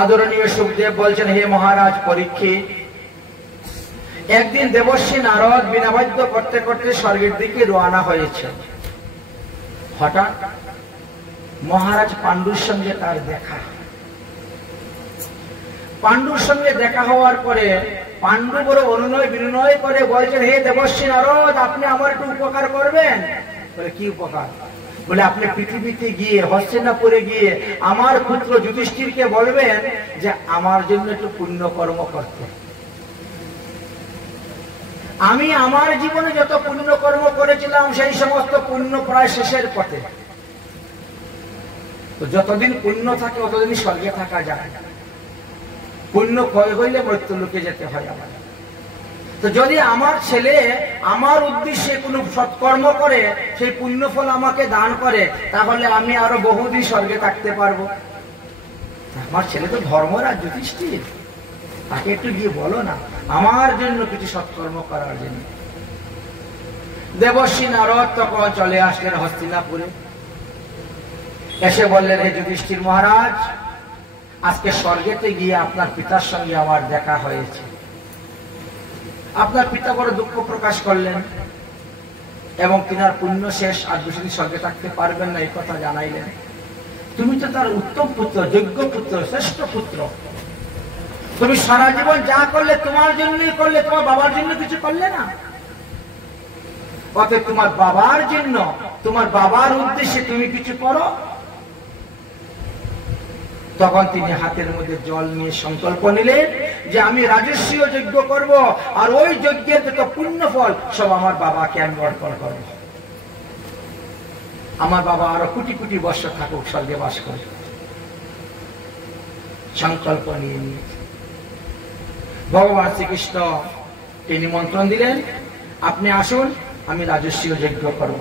আদরণীয় সুখদেব বলছেন, হে মহারাজ পরীক্ষিত, একদিন দেবর্ষী নারদ বীণাবাদ্য করতে করতে স্বর্গের দিকে রওনা হয়েছে। হঠাৎ মহারাজ পাণ্ডুর সঙ্গে তার দেখা। পাণ্ডুর সঙ্গে দেখা হওয়ার পরে পাণ্ডু বড় অনুনয় বিনয় করে বলছেন, হে দেবর্ষী নারদ, আপনি আমার একটু উপকার করবেন। বলে, কি উপকার? বলে, আপনি পৃথিবীতে গিয়ে হস্তিনাপুরে গিয়ে আমার পুত্র যুধিষ্ঠিরকে বলবেন যে আমার জন্য একটু পুণ্য কর্ম করতে। আমি আমার জীবনে যত পুণ্য কর্ম করেছিলাম সেই সমস্ত পুণ্য প্রায় শেষের পথে। তো যতদিন পুণ্য থাকে ততদিন স্বর্গে থাকা যায়। পুণ্য ক্ষয় হইলে মৃত্যুলোকে যেতে হয় আমার। তো যদি আমার ছেলে আমার উদ্দেশ্যে কোনো সৎকর্ম করে, সেই পুণ্য ফল আমাকে দান করে, তাহলে আমি আরো বহুদিন স্বর্গে থাকতে পারবো। আমার ছেলে তো ধর্মরাজ যুধিষ্ঠির, তাকে একটু গিয়ে বলো না আমার জন্য কিছু সৎকর্ম করার জন্য। দেবর্ষী নারদ তখন চলে আসলেন হস্তিনাপুরে। এসে বললেন, হে যুধিষ্ঠির মহারাজ, আজকে স্বর্গেতে গিয়ে আপনার পিতার সঙ্গে আমার দেখা হয়েছে। আপনার পিতা বড় দুঃখ প্রকাশ করলেন এবং তিনার পুণ্য শেষ, আর বেশি স্বর্গে থাকতে পারবেন না এই কথা জানাইলেন। তুমি তো তার উত্তম পুত্র, যোগ্য পুত্র, শ্রেষ্ঠ পুত্র। তুমি সারা জীবন যা করলে তোমার জন্যই করলে, তোমার বাবার জন্য কিছু করলে না। অতএব তোমার বাবার জন্য, তোমার বাবার উদ্দেশ্যে তুমি কিছু করো। তখন তিনি হাতের মধ্যে জল নিয়ে সংকল্প নিলেন যে আমি রাজস্বীয় যজ্ঞ করব, আর ওই যজ্ঞের যত পুণ্য ফল সব আমার বাবাকে আমি অর্পণ করব। আমার বাবা আরো কোটি কোটি বছর থাকুক, স্বর্গে বাস করে। সংকল্প নিয়ে নিয়েছে। ভগবান শ্রীকৃষ্ণ তিনি নিমন্ত্রণ দিলেন, আপনি আসুন, আমি রাজস্বীয় যজ্ঞ করব।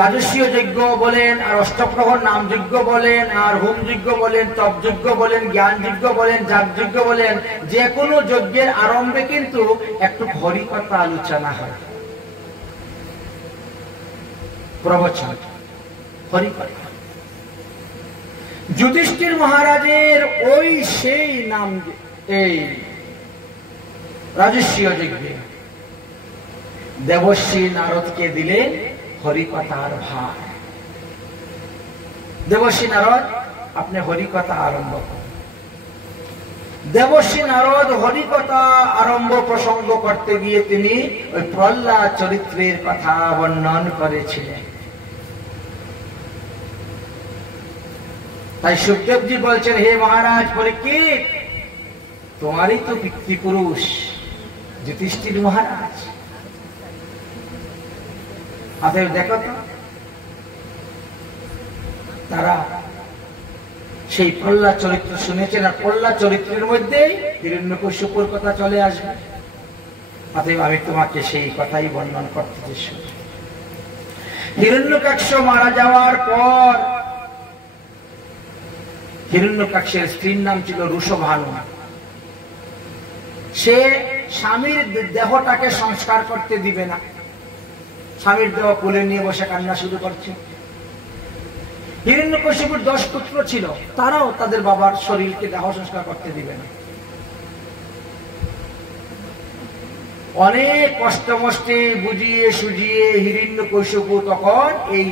রাজস্বীয় যজ্ঞ বলেন, আর অষ্টপ্রহর নাম যজ্ঞ বলেন, আর হোম যজ্ঞ বলেন, তপ যজ্ঞ বলেন, জ্ঞান যজ্ঞ বলেন, যাগ যজ্ঞ বলেন, যে কোনো যজ্ঞের আরম্ভে কিন্তু একটু হরিকথা আলোচনা হয়, প্রবচন, হরিকথা। যুধিষ্ঠির মহারাজের ওই সেই নাম, এই রাজস্বীয় যজ্ঞে দেবর্ষী নারদকে দিলেন হরিকথার ভার। দেবর্ষী নারদ, আপনি হরিকথা আরম্ভ করেন। দেবর্ষী নারদ হরিকথা আরম্ভ প্রসঙ্গ করতে গিয়ে তিনি ওই প্রহ্লাদ চরিত্রের কথা বর্ণন করেছিলেন। তাই সুখদেবজি বলছেন, হে মহারাজ পরীক্ষিত, তোমারই তো পিতৃপুরুষ যুধিষ্ঠির মহারাজ। অতএব দেখো তো, তারা সেই প্রহ্লাদ চরিত্র শুনেছেন, আর প্রহ্লাদ চরিত্রের মধ্যেই হিরণ্যকশিপুর কথা চলে আসবে। অতএব আমি তোমাকে সেই কথাই বর্ণন করতে শুনি। হিরণ্যকক্ষ মারা যাওয়ার পর হিরণ্যকক্ষের স্ত্রীর নাম ছিল রুষভানু। সে স্বামীর দেহটাকে সংস্কার করতে দিবে না, স্বামীর দেহ কোলে নিয়ে বসে কান্না শুরু করছে। হিরণ্যকশিপুর 10 পুত্র ছিল, তারাও তাদের বাবার শরীরকে দেহ সংস্কার করতে দিবে না। অনেক কষ্ট মষ্টে বুঝিয়ে সুঝিয়ে হিরণ্যকশিপু তখন এই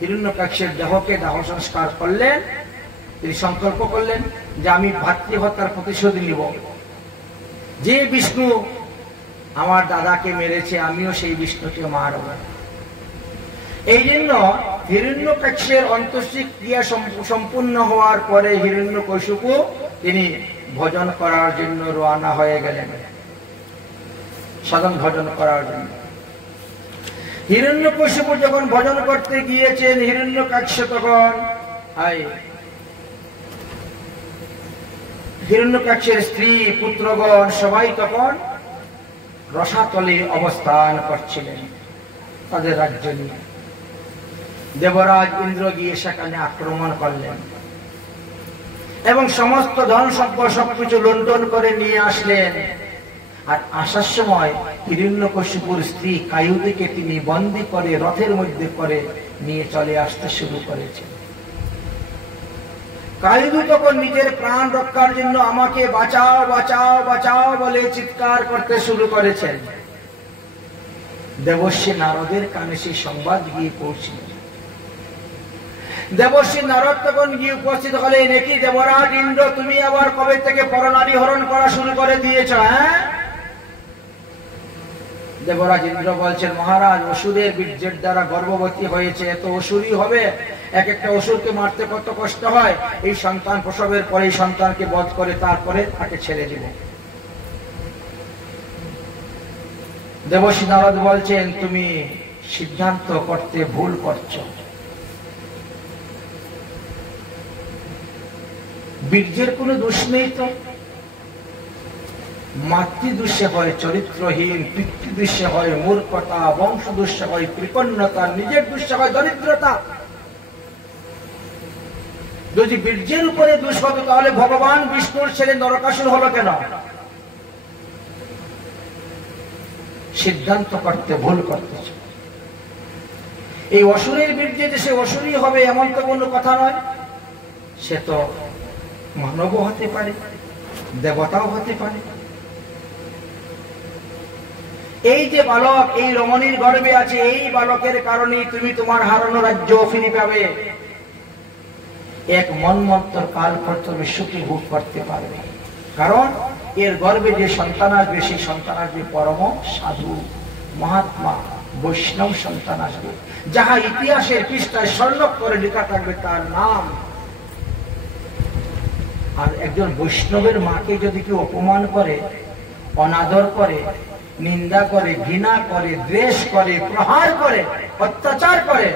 হিরণ্যকক্ষের দেহকে দেহ সংস্কার করলেন। তিনি সংকল্প করলেন যে আমি ভাতৃহত্যার প্রতিশোধ নিব। যে বিষ্ণু আমার দাদাকে মেরেছে, আমিও সেই বিষ্ণুকে মারব। এই জন্য হিরণ্যকক্ষের অন্তঃস্থিক ক্রিয়া সম্পূর্ণ হওয়ার পরে হিরণ্যকশিপু তিনি ভজন করার জন্য রওনা হয়ে গেলেন, সাধন ভজন করার জন্য। হিরণ্যকশিপু যখন ভজন করতে গিয়েছেন, হিরণ্যকক্ষ তখন হিরণ্যকক্ষের স্ত্রী পুত্রগণ সবাই তখন রসাতলে অবস্থান করছিলেন তাদের রাজ্য নিয়ে। দেবরাজ ইন্দ্র গিয়ে সেখানে আক্রমণ করলেন এবং সমস্ত ধন সম্পদ সবকিছু লুণ্ঠন করে নিয়ে আসলেন। আর আসার সময় হিরণ্যকশিপুর স্ত্রী কায়ুদিকে তিনি বন্দী করে রথের মধ্যে করে নিয়ে চলে আসতে শুরু করেছেন। কায়দু তখন নিজের প্রাণ রক্ষার জন্য আমাকে বাঁচাও বাঁচাও বাঁচাও বলে চিৎকার করতে শুরু করেছেন। দেবর্ষি নারদের কানে সেই সংবাদ গিয়ে পৌঁছিল। দেবর্ষি নারদ তখন গিয়ে উপস্থিত হলেন, নাকি দেবরাজ ইন্দ্র, তুমি আবার কবে থেকে পরনারী হরণ করা শুরু করে দিয়েছ? হ্যাঁ। দেবরাজ ইন্দ্র বলছেন, মহারাজ, অসুরের বীর্যের দ্বারা গর্ভবতী হয়েছে, এত অসুরই হবে। এক একটা অসুরকে মারতে কত কষ্ট হয়। এই সন্তান প্রসবের পরে এই সন্তানকে বধ করে তারপরে তাকে ছেড়ে দিব। দেবর্ষি নারদ বলছেন, তুমি সিদ্ধান্ত করতে ভুল করছো। বীর্যের কোনো দোষ নেই তো। মাতৃদোষে হয় চরিত্রহীন, পিতৃদোষে হয় মূর্খতা, বংশদোষে হয় কৃপণতা, নিজের দোষে হয় দরিদ্রতা। যদি বীর্যের উপরে দোষ হতো তাহলে ভগবান বিষ্ণুর ছেলে নরকাসুর হলো কেন? সিদ্ধান্ত করতে ভুল করতেছে। এই অসুরের বীর্যে যে সে অসুরই হবে এমন তো কোনো কথা নয়। সে তো মানবও হতে পারে, দেবতাও হতে পারে। এই যে বালক এই রমণীর গর্ভে আছে, এই বালকের কারণেই তুমি তোমার হারানো রাজ্য ফিরে পাবে। এক মন্বন্তর কাল পর্যন্ত সুখী ভোগ করতে পারবে। কারণ এর গর্ভে যে সন্তান আসবে সেই সন্তান আসবে পরম সাধু মহাত্মা বৈষ্ণব সন্তান আসবে, যাহা ইতিহাসের পৃষ্ঠায় স্বর্ণক করে লেখা থাকবে তার নাম। আর একজন বৈষ্ণবের মাকে যদি কেউ অপমান করে, অনাদর করে, নিন্দা করে, ঘৃণা করে, দ্বেষ করে, প্রহার করে, অত্যাচার করে,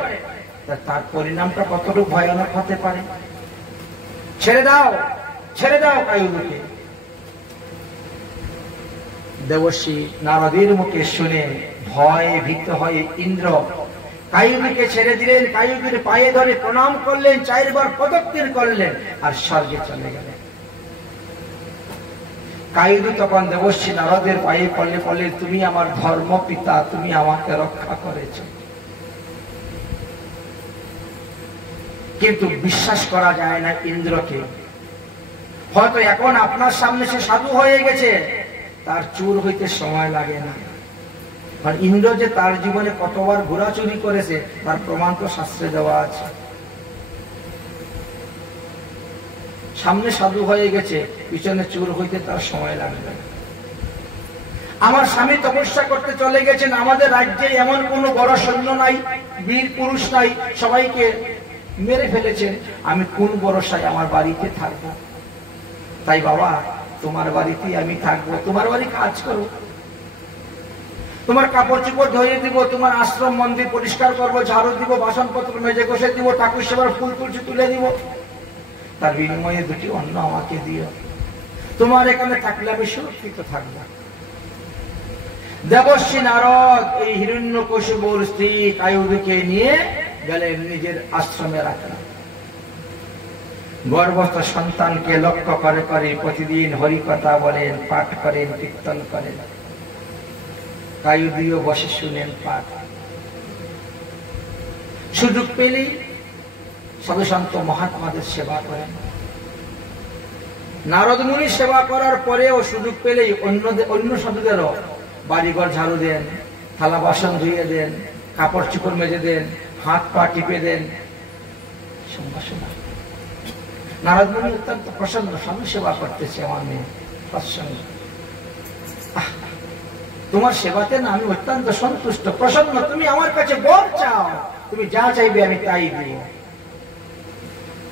তার পরিণামটা কতটুকু ভয়ানক হতে পারে। ছেড়ে দাও, ছেড়ে দাও কায়ুকে। দেবর্ষি নারদের মুখে শুনে ভয়ে ভীত হয়ে ইন্দ্র কায়ুকে ছেড়ে দিলেন। কায়ুকের পায়ে ধরে প্রণাম করলেন, 4 বার প্রদক্ষিণ করলেন আর স্বর্গে চলে গেলেন। কায়ু তখন দেবর্ষি নারদের পায়ে পড়লে বলে, তুমি আমার ধর্ম পিতা, তুমি আমাকে রক্ষা করেছ। কিন্তু বিশ্বাস করা যায় না ইন্দ্রকে। হয়তো এখন আপনার সামনে সে সাধু হয়ে গেছে, তার চুর হইতে সময় লাগে না। আর ইন্দ্র যে তার জীবনে কতবার ঘোরাচুরি করেছে তার প্রমাণ তো শাস্ত্রে দেওয়া আছে। সামনে সাধু হয়ে গেছে, পিছনে চুর হইতে তার সময় লাগবে না। আমার স্বামী তপস্যা করতে চলে গেছেন, আমাদের রাজ্যে এমন কোন বড় সৈন্য নাই, বীর পুরুষ নাই, সবাইকে মেরে ফেলেছেন। আমি কোন ভরসায় আমার বাড়িতে থাকবো? তাই বাবা, তোমার বাড়িতেই আমি থাকবো। তোমার বাড়ি কাজ করো, তোমার কাপড় চোপড় ধরিয়ে দিব, তোমার আশ্রম মন্দির পরিষ্কার করবো, ঝাড়ু দিব, বাসনপত্র মেজে ঘষে দিব, ঠাকুর সেবার ফুল তুলসী তুলে দিব। তার বিনিময়ে 2টি অন্ন আমাকে দিও। তোমার এখানে থাকলে আমি সুরক্ষিত থাকবো। দেবর্ষি নারদ এই হিরণ্যকশিপুর স্ত্রী কায়ুকে নিয়ে গেলেন নিজের আশ্রমে রাখলেন। গর্ভস্থ সন্তানকে লক্ষ্য করে করে প্রতিদিন হরিকথা বলেন, পাঠ করেন, কীর্তন করেন। কায়ুদিও বসে শুনেন পাঠ। সুযোগ পেলেই সাধু সন্ত মহাত্মাদের সেবা করেন। নারদ মুনি সেবা করার পরেও সুযোগ পেলেই অন্য সাধুদেরও বাড়িঘর ঝাড়ু দেন, থালা বাসন ধুয়ে দেন, কাপড় চোপড় মেজে দেন, হাত পা টিপে দেন। নারদ মুনি অত্যন্ত প্রসন্ন, স্বামী সেবা করতেছে আমার মেয়ে, প্রসন্ন। তোমার সেবাতে না আমি অত্যন্ত সন্তুষ্ট, প্রসন্ন। তুমি আমার কাছে বর চাও, তুমি যা চাইবে আমি তাই দিব।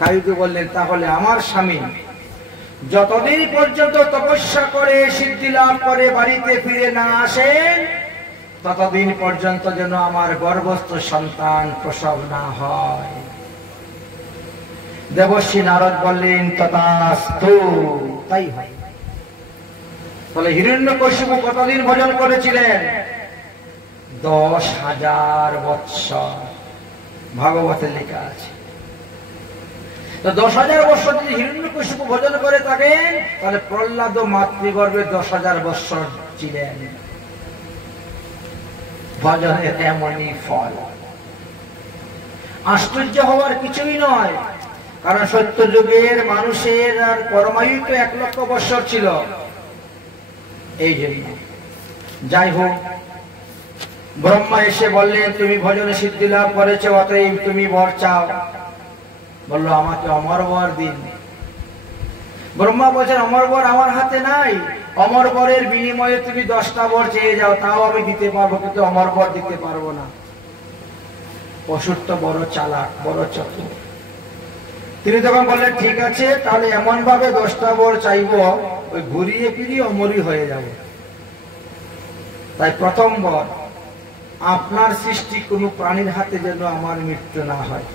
কায়ুকে বললেন, তাহলে আমার স্বামী যতদিন পর্যন্ত তপস্যা করে সিদ্ধি লাভ করে বাড়িতে ফিরে না আসেন, ততদিন পর্যন্ত যেন আমার গর্ভস্থ সন্তান প্রসব না হয়। দেবর্ষি নারদ বললেন, তথাস্তু, তাই হয়। তাহলে হিরণ্যকশিপু কতদিন ভোজন করেছিলেন? 10,000 বৎসর, ভাগবতে লেখা আছে। তো 10,000 বৎসর যদি হিরণ্যকশিপু ভোজন করে থাকেন, তাহলে প্রহ্লাদ মাতৃগর্ভে 10,000 বৎসর ছিলেন। ভজনের এমনই ফল। আশ্চর্য হওয়ার কিছুই নয়। কারণ সত্য যুগের মানুষের আর পরমায়ু তো 1 লক্ষ বৎসর ছিল। এই জন্য যাই হোক, ব্রহ্মা এসে বললেন তুমি ভজনে সিদ্ধি লাভ করেছ, অতএব তুমি বর চাও। বলল আমাকে অমর বর দিন। ব্রহ্মা বলছেন অমর বর আমার হাতে নাই, অমর বরের বিনিময়ে তুমি 10টা বর চেয়ে যাও, তাও আমি দিতে পারবো, কিন্তু অমর বর দিতে পারবো না। অসুর তো বড় চালাক, বড় চতুর। তিনি তখন বললেন ঠিক আছে, তাহলে এমন ভাবে 10টা বর চাইবো ওই ঘুরিয়ে ফিরিয়ে অমরই হয়ে যাবে। তাই প্রথম বর, আপনার সৃষ্টি কোনো প্রাণীর হাতে যেন আমার মৃত্যু না হয়।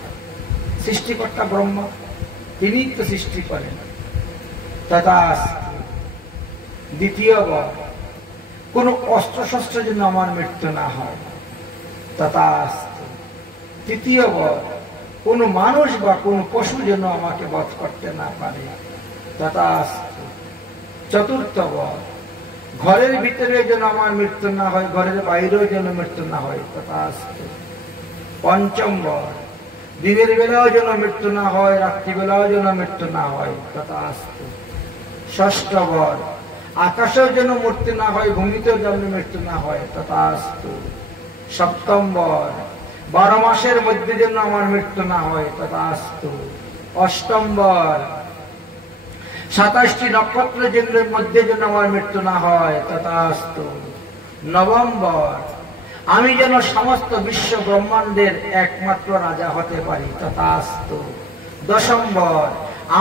সৃষ্টিকর্তা ব্রহ্মা, তিনি তো সৃষ্টি করেন। তথাস্তু। দ্বিতীয় বর, কোন অস্ত্র শস্ত্র যেন আমার মৃত্যু না হয়। তথাস্তু। তৃতীয় বর, কোন মানুষ বা কোন পশু যেন আমাকে বধ করতে না পারে। তথাস্তু। চতুর্থ বর, ঘরের ভিতরে যেন আমার মৃত্যু না হয়, ঘরের বাইরেও যেন মৃত্যু না হয়। তথাস্তু। পঞ্চম বর, দিনের বেলাও যেন মৃত্যু না হয়, রাত্রিবেলাও যেন মৃত্যু না হয়। তথাস্তু। ষষ্ঠ বর, আকাশেও যেন মৃত্যু না হয়, ভূমিতেও যেন মৃত্যু না হয়। তথাস্তু। সপ্তম বর, 12 মাসের মধ্যে যেন আমার মৃত্যু না হয়। তথাস্তু। অষ্টম বর, 27টি নক্ষত্রের মধ্যে যেন আমার মৃত্যু না হয়। তথাস্তু। নবম বর, আমি যেন সমস্ত বিশ্ব ব্রহ্মাণ্ডের একমাত্র রাজা হতে পারি। তথাস্তু। দশম বর,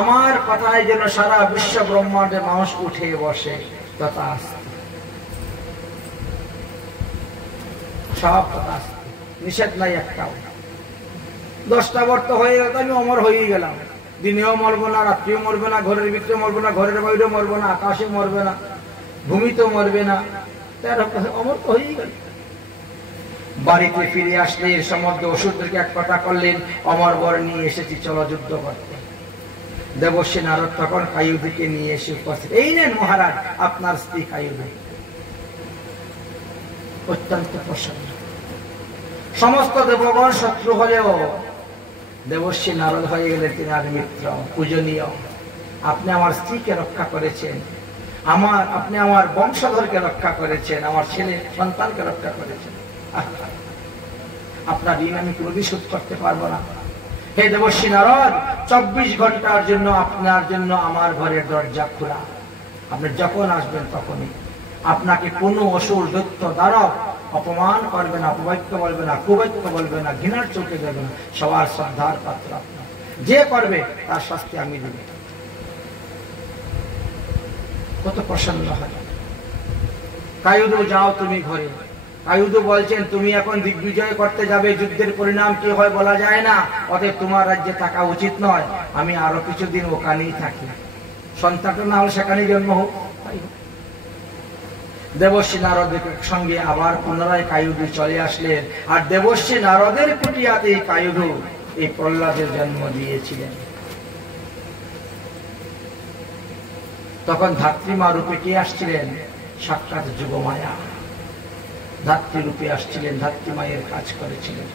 আমার কথায় যেন সারা বিশ্ব ব্রহ্মাণ্ডের মানুষ উঠে বসে। তথাস্তু। সব তথাস্তু, নিষেধ নাই একটাও। 10টা বর তো হয়ে গেল, আমি অমর হয়ে গেলাম। দিনেও মরবো না, রাত্রিও মরবে না, ঘরের ভিতরে মরবো না, ঘরের বাইরেও মরবো না, আকাশে মরবে না, ভূমিতেও মরবে না, অমর তো হয়েই গেল। বাড়িতে ফিরে আসলে সমস্ত অসুরদেরকে এক কথা করলেন, অমর বর নিয়ে এসেছি, চলো যুদ্ধ করতে। দেবর্ষী নারদ তখন কায়ুধিকে নিয়ে এসে উপস্থিত। এই নেন মহারাজ আপনার স্ত্রী কায়ুধি। অত্যন্ত প্রসন্ন। সমস্ত দেবগণ শত্রু হলেও দেবর্ষী নারদ হয়ে গেলেন তিনি আর মিত্র, পূজনীয়। আপনি আমার স্ত্রীকে রক্ষা করেছেন, আপনি আমার বংশধরকে রক্ষা করেছেন, আমার ছেলে সন্তানকে রক্ষা করেছেন। আপনার ঋণ আমি কোনোদিন শোধ করতে পারবো না। হে দেবর্ষী নারদ, 24 ঘন্টার জন্য আপনার জন্য আমার ঘরের দরজা খোলা। আপনি যখন আসবেন তখনই। আপনাকে কোনো অসুর, দৈত্য, দানব অপমান করবে না, অপবাক্য বলবে না, কুবাক্য বলবে না, ঘৃণার চোখে দেবে না। সবার শ্রদ্ধার পাত্র আপনার। যে করবে তার শাস্তি আমি দেব। কত প্রসন্ন হয়। কায়ুধ যাও তুমি ঘরে। কায়ুধ বলছেন তুমি এখন দিগ্বিজয় করতে যাবে, যুদ্ধের পরিণাম কি হয় বলা যায় না, অতএব তোমার রাজ্যে থাকা উচিত নয়। আমি আরো কিছুদিন ওখানেই থাকি, সন্তানটা না হলে সেখানেই জন্ম হোক। দেবর্ষী নারদের সঙ্গে আবার পুনরায় কায়ুধ চলে আসলেন। আর দেবর্ষী নারদের কুটিয়াতে কায়ুধ এই প্রহ্লাদের জন্ম দিয়েছিলেন। তখন ধাত্রীমা রূপে কে আসছিলেন? সাক্ষাৎ যুগমায়া ধাত্রী রূপে আসছিলেন, ধাত্রী মায়ের কাজ করেছিলেন।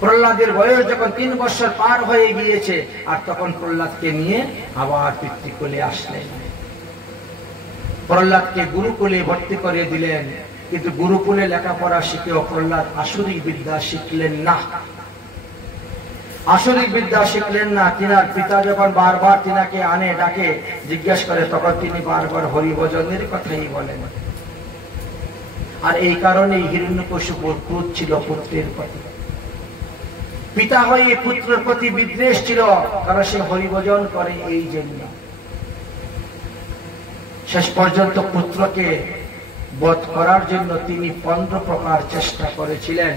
প্রহ্লাদের বয়স যখন 3 বছর পার হয়ে গিয়েছে, আর তখন প্রহ্লাদকে নিয়ে আবার পিতৃকুলে আসলেন। প্রহ্লাদকে গুরুকুলে ভর্তি করে দিলেন, কিন্তু গুরুকুলে লেখাপড়া শিখেও প্রহ্লাদ আসুরিক বিদ্যা শিখলেন না। আসুরিক বিদ্যা শিখলেন না। তিনার পিতা যখন বারবার তিনাকে আনে ডাকে জিজ্ঞাসা করে, তখন তিনি বারবার হরিভজনের কথাই বলেন। আর এই কারণেই হিরণ্যকশিপুর ক্রোধ ছিল পুত্রের প্রতি। পিতা হয়ে পুত্রের প্রতি বিদ্বেষ ছিল, কারণ সে হরিভজন করে এই জন্য। শেষ পর্যন্ত পুত্রকে বধ করার জন্য তিনি 15 প্রকার চেষ্টা করেছিলেন।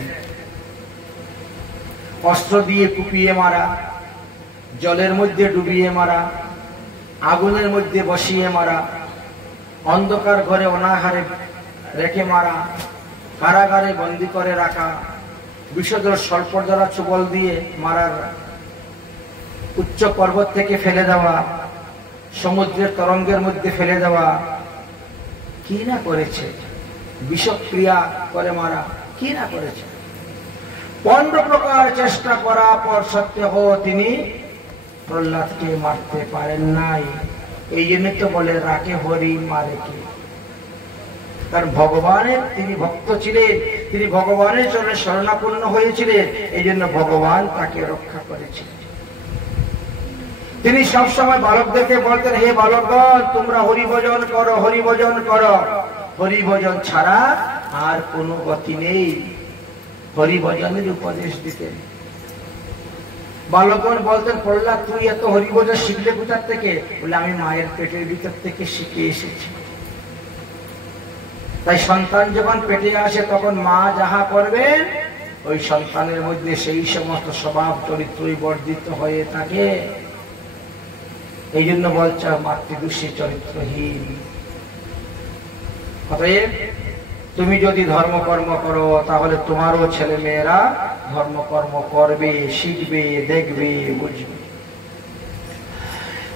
অস্ত্র দিয়ে কুপিয়ে মারা, জলের মধ্যে ডুবিয়ে মারা, আগুনের মধ্যে বসিয়ে মারা, অন্ধকার ঘরে অনাহারে রেখে মারা, কারাগারে বন্দী করে রাখা, বিষধর সর্প দ্বারা চুবল দিয়ে মারার, উচ্চ পর্বত থেকে ফেলে দেওয়া, সমুদ্রের তরঙ্গের মধ্যে ফেলে দেওয়া, কি না করেছে। বিষক্রিয়া করে মারা, কি না করেছে। 15 প্রকার চেষ্টা করার পর সত্ত্বেও তিনি প্রহ্লাদকে মারতে পারেন নাই। এই জন্য তো বলে রাখে হরি মারে কে। কারণ ভগবানের তিনি ভক্ত ছিলেন, তিনি ভগবানের চরণে শরণাপন্ন হয়েছিলেন, এই জন্য ভগবান তাকে রক্ষা করেছিলেন। তিনি সবসময় বালকদেরকে বলতেন, হে বালকগণ, তোমরা হরিভজন করো, হরিভজন করো। হরিভজন ছাড়া আর কোনো গতি নেই। হরিভজনের উপদেশ দিতেন। বালকগণ বলতেন, প্রহ্লাদ তুই এত হরিভজন শিখলে কোথার থেকে? বলে আমি মায়ের পেটের ভিতর থেকে শিখে এসেছি। তাই সন্তান যখন পেটে আসে তখন মা যাহা করবেন ওই সন্তানের মধ্যে সেই সমস্ত স্বভাব চরিত্রই বর্ধিত হয়ে থাকে। এই জন্য বলছে মাতৃদোষী চরিত্রহীন। অতএব তুমি যদি ধর্মকর্ম করো তাহলে তোমারও ছেলে মেয়েরা ধর্মকর্ম করবে, শিখবে, দেখবে, বুঝবে।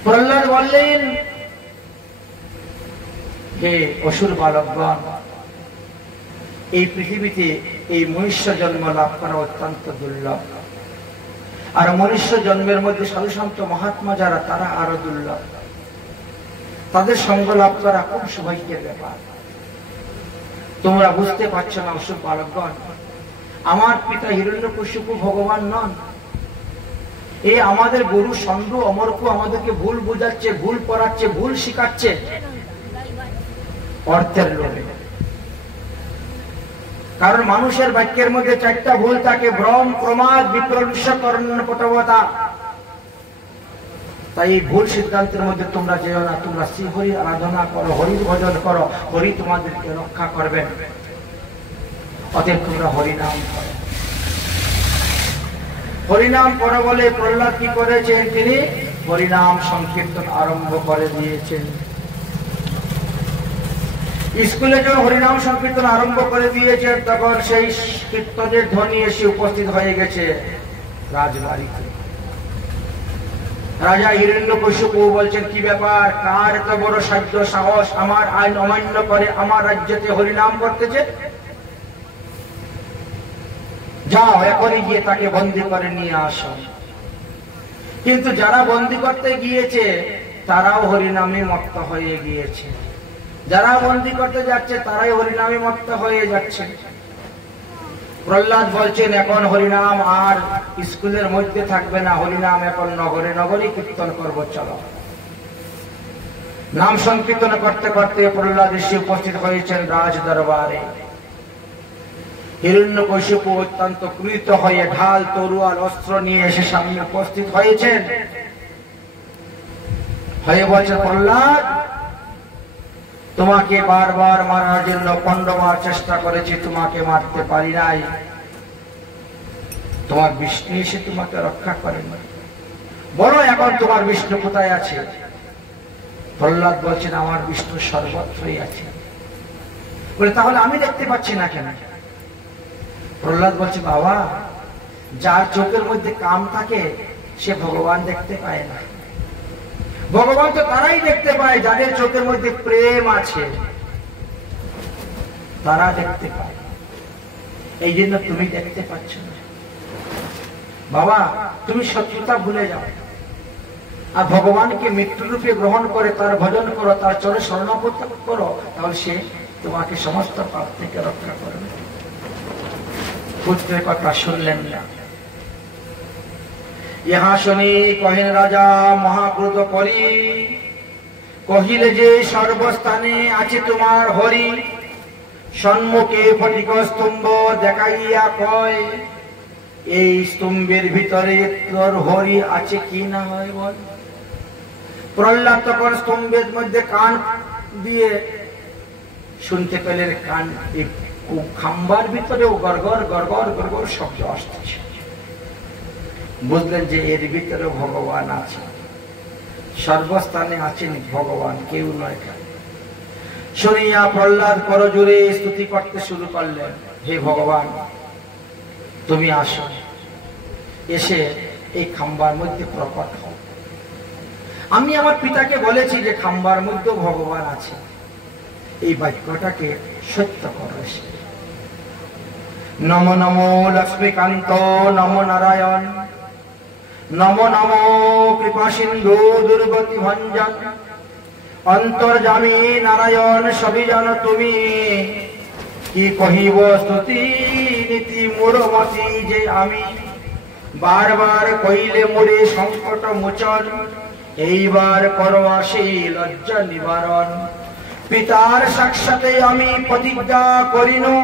প্রহ্লাদ বললেন, হে অসুর বালকগণ, এই পৃথিবীতে এই মনুষ্য জন্ম লাভ করা অত্যন্ত দুর্লভ। আর মনুষ্য জন্মের মধ্যে সাধু সন্ত মহাত্মা যারা, তারা আরো দুর্লভ। তাদের সঙ্গ লাভ করা খুব সৌভাগ্যের ব্যাপার। তোমরা বুঝতে পারছো না অসুর বালকগণ, আমার পিতা হিরণ্যকশিপু ভগবান নন। এই আমাদের গুরু ষণ্ড অমরকু আমাদেরকে ভুল বোঝাচ্ছে, ভুল পড়াচ্ছে, ভুল শিখাচ্ছে অর্থের লোভে। কারণ মানুষের বাক্যের মধ্যে চারটা ভুল থাকে: ভ্রম, প্রমাদ, বিপ্রবিশ্য, কর্ণপটবতা। তাই এই ভুল সিদ্ধান্তের মধ্যে তোমরা যেও না। তোমরা শ্রীহরি আরাধনা করো, হরির ভজন করো, হরি তোমাদেরকে রক্ষা করবেন। অতএব তোমরা হরিনাম করো। হরিনাম করো বলে প্রহ্লাদ কি করেছেন? তিনি হরিনাম সংকীর্তন আরম্ভ করে দিয়েছেন। স্কুলে যখন হরিনাম সংকীর্তন আরম্ভ করে দিয়েছেন তখন সেই কীর্তনের ধ্বনি এসে উপস্থিত হয়ে গেছে রাজবাড়িতে। রাজা হিরণ্যকশিপু বলছেন, কি ব্যাপার, কার এত বড় সাধ্য সাহস আমার আইন অমান্য করে আমার রাজ্যতে হরিনাম করতেছে? যাও এখনই গিয়ে তাকে বন্দী করে নিয়ে আসো। কিন্তু যারা বন্দী করতে গিয়েছে তারাও হরিনামে মত্ত হয়ে গিয়েছে। যারা বন্দী করতে যাচ্ছে তারাই হরিনামে মত্ত হয়ে যাচ্ছে। প্রহ্লাদ বলছেন, এখন হরিনাম আর স্কুলের মধ্যে থাকবে না, হরিনাম এখন নগরে নগরে কীর্তন করবো, চলো। নাম সংকীর্তন করতে করতে প্রহ্লাদ এসে উপস্থিত হয়েছেন রাজ দরবারে। হিরণ্যকশিপু অত্যন্ত ক্রুদ্ধ হয়ে ঢাল, তরোয়াল, অস্ত্র নিয়ে এসে সামনে উপস্থিত হয়েছেন। হয়ে বলছে, প্রহ্লাদ, তোমাকে বারবার মারার জন্য 15 বার চেষ্টা করেছি, তোমাকে মারতে পারি নাই। তোমার বিষ্ণু এসে তোমাকে রক্ষা করেন। বলো এখন তোমার বিষ্ণু কোথায় আছে? প্রহ্লাদ বলছেন, আমার বিষ্ণু সর্বত্রই আছে। বলে, তাহলে আমি দেখতে পাচ্ছি না কেন? প্রহ্লাদ বলছে, বাবা, যার চোখের মধ্যে কাম থাকে সে ভগবান দেখতে পায় না। ভগবান তো তারাই দেখতে পায় যাদের চোখের মধ্যে প্রেম আছে, তারা দেখতে পায়। এই জন্য তুমি দেখতে পাচ্ছ না। বাবা, তুমি শত্রুতা ভুলে যাও আর ভগবানকে মৃত্যুরূপে গ্রহণ করে তার ভজন করো, তার চরণে শরণাপন্ন করো, তাহলে সে তোমাকে সমস্ত পাপ থেকে রক্ষা করবে। পুত্রের কথা শুনলেন না। ইহা শুনি কহেন রাজা মহাক্রোধ করি, কহিলে যে সর্বস্থানে আছে তোমার হরি। সম্মুখে ফটিক স্তম্ভ দেখাইয়া কয়, এই স্তম্ভের ভিতরে তোর হরি আছে কি না হয় বল। প্রহ্লাদ তখন স্তম্ভের মধ্যে কান দিয়ে শুনতে পেলেন, কান খাম্বার ভিতরেও গড়গড় গড়গড় গড়গড় শব্দ আসতেছে। বুঝলেন যে এর ভিতরে ভগবান আছে, সর্বস্থানে আছেন ভগবান, কেউ নয়। শুনিয়া প্রহ্লাদ করজোরে স্তুতি করতে শুরু করলেন, হে ভগবান, তুমি আসো, এসে এই খাম্বার মধ্যে প্রকট হও। আমি আমার পিতাকে বলেছি যে খাম্বার মধ্যে ভগবান আছে, এই বাক্যটাকে সত্য করো। নমো নমো লক্ষ্মীকান্ত, নমো নারায়ণ, নমো নমো কৃপা সিন্ধু দুর্গতি ভঞ্জন অন্তর্যামী নারায়ণ সবই জানো তুমি কি কহিব স্তুতি নীতি মোরমতি যে আমি বারবার কইলে মোরে সংকট মোচন এইবার করো আসে লজ্জা নিবারণ পিতার সাক্ষাতে আমি প্রতিজ্ঞা করিনু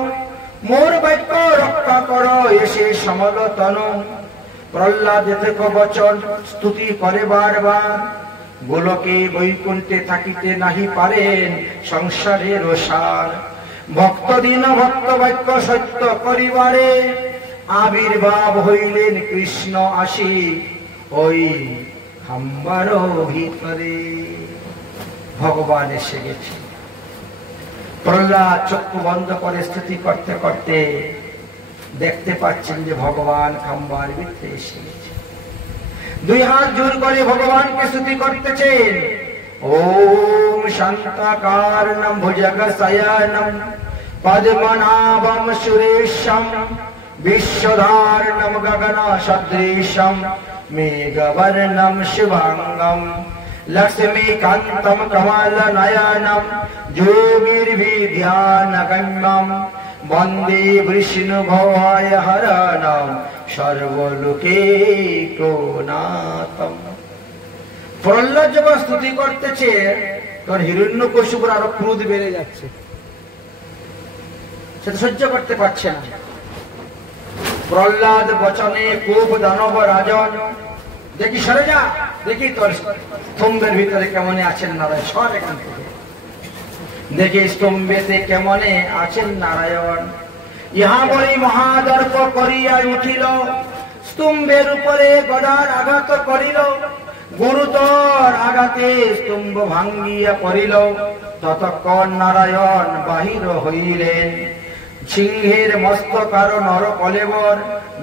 মোর বাক্য রক্ষা করো এসে সমলতন প্রহ্লাদ থেকে বচন স্তুতি করে বারবার গোলকে বৈকুণ্ঠে থাকিতে নাহি পারেন সংসারের সার ভক্ত দিন ভক্ত বাক্য সত্য করিবারে আবির্ভাব হইলেন কৃষ্ণ আসি ওই খাম্বার ভিতরে ভগবান এসে গেছে প্রহ্লাদ চক্ষু বন্ধ করে স্তুতি করতে করতে দেখতে পাচ্ছেন যে ভগবান খাম্বার ভিতরে এসে গেছে দুই হাত জোর করে ভগবানকে স্তুতি করতেছেন ওম শান্তাকারণম ভুজগশয়নম পদ্মনাভম সুরেশম বিশ্বধারণম গগন সদৃশম মেঘবর্ণম শুভাঙ্গম লক্ষ্মীকান্তম কমল নয়নম যোগীর্ভিধ্যানগম্যম বন্দে বিষ্ণু ভয় হরণম সর্বলোকৈকনাথম। প্রহ্লাদ যখন স্তুতি করতেছে তখন হিরণ্যকশিপুর আরো ক্রোধ বেড়ে যাচ্ছে, সেটা সহ্য করতে পারছে না। প্রহ্লাদ বচনে খুব দানব রাজন, দেখি সরে যা, দেখি তোর স্তম্ভের ভিতরে কেমন আছেন নারায়ণ, সর এখান থেকে, দেখি স্তম্ভেতে কেমনে আছেন নারায়ণ। ইহা বলি মহাদর্প করিয়া উঠিল, স্তম্ভের উপরে গদার আঘাত করিল, গুরুতর আঘাতে স্তম্ভ ভাঙ্গিয়া পড়িল। ততক্ষণ নারায়ণ বাহির হইলেন, সিংহের মস্তকার নর কলেবর,